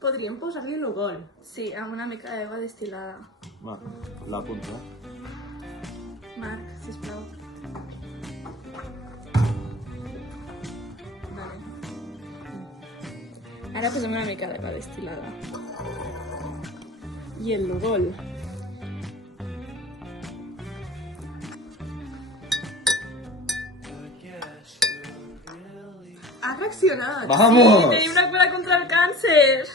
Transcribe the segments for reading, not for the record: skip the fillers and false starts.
Podríem posar-li l'ugol. Sí, amb una mica d'aigua destil·lada. Va, l'apunto, Marc, sisplau. Vale. Ara posem una mica d'aigua destil·lada. I el l'ugol. Ha reaccionat. ¡Vamos! Sí, tenim una cura contra el càncer!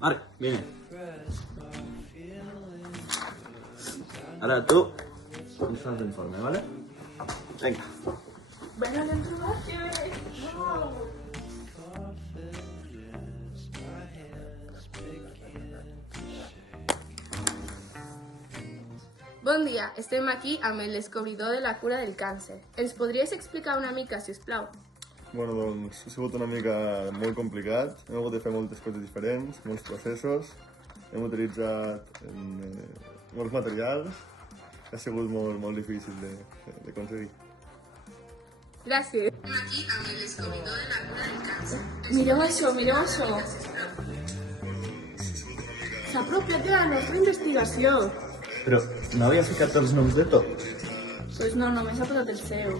Marc, viene. Ahora tú usas el informe, ¿vale? Venga. Bueno, l'hem trobat, que bé! Bon dia, estem aquí amb el descobridor de la cura del càncer. Ens podries explicar una mica, si us plau? Bueno, doncs ha sigut una mica molt complicat. Hem hagut de fer moltes coses diferents, molts processos. Hem utilitzat molts materials. Ha sigut molt difícil d'aconseguir. Gràcies. Estem aquí amb el descobridor de la cura del càncer. Mireu això, mireu això. S'ha apropiat de la nostra investigació. Però no havia ficat els noms de tots? Pues no, només ha posat el seu.